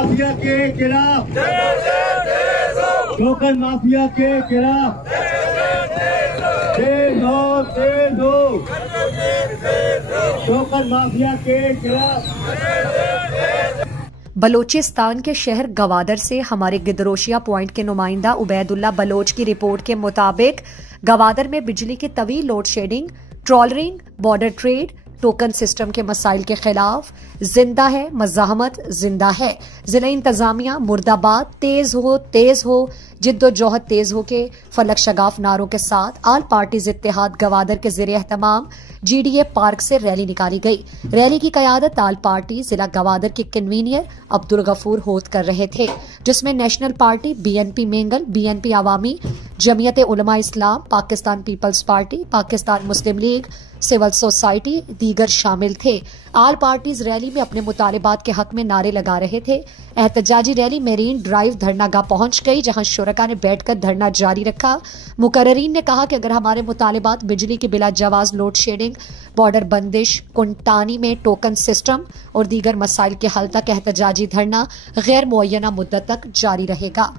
Mafia के खिलाफ, token mafia के खिलाफ तेज हो, टोकन माफिया के खिलाफ। बलोचिस्तान के शहर गवादर से हमारे गिदरोशिया पॉइंट के नुमाइंदा उबैदुल्ला बलोच की रिपोर्ट के मुताबिक गवादर में बिजली की तवील लोड शेडिंग, ट्रॉलरिंग, बॉर्डर ट्रेड, टोकन सिस्टम के मसाइल के खिलाफ जिंदा है मज़ाहमत, जिंदा है। जिला इंतजामिया मुर्दाबाद, तेज हो, जिद्दोजहद तेज हो के फलक शगाफ नारों के साथ आल पार्टीज इत्तेहाद गवादर के ज़ेरे एहतमाम GDA पार्क से रैली निकाली गई। रैली की क़यादत आल पार्टी जिला गवादर के कन्वीनियर अब्दुल गफूर होत कर रहे थे, जिसमें national party, BNP Mengal, BNP अवामी, जमीयत उलमा इस्लाम, पाकिस्तान पीपल्स पार्टी, पाकिस्तान मुस्लिम लीग, सिविल सोसाइटी दीगर शामिल थे। आल पार्टीज रैली में अपने मुतालिबात के हक में नारे लगा रहे थे। एहतजाजी रैली मेरीन ड्राइव धरनागाह पहुंच गई, जहां शुरका ने बैठकर धरना जारी रखा। मुकर्रीन ने कहा कि अगर हमारे मुतालिबात बिजली की बिला जवाज लोड शेडिंग, बॉर्डर बंदिश, कुंटानी में टोकन सिस्टम और दीगर मसाइल के हल तक एहतजाजी धरना गैर मुअय्यना मुद्दत तक जारी रहेगा।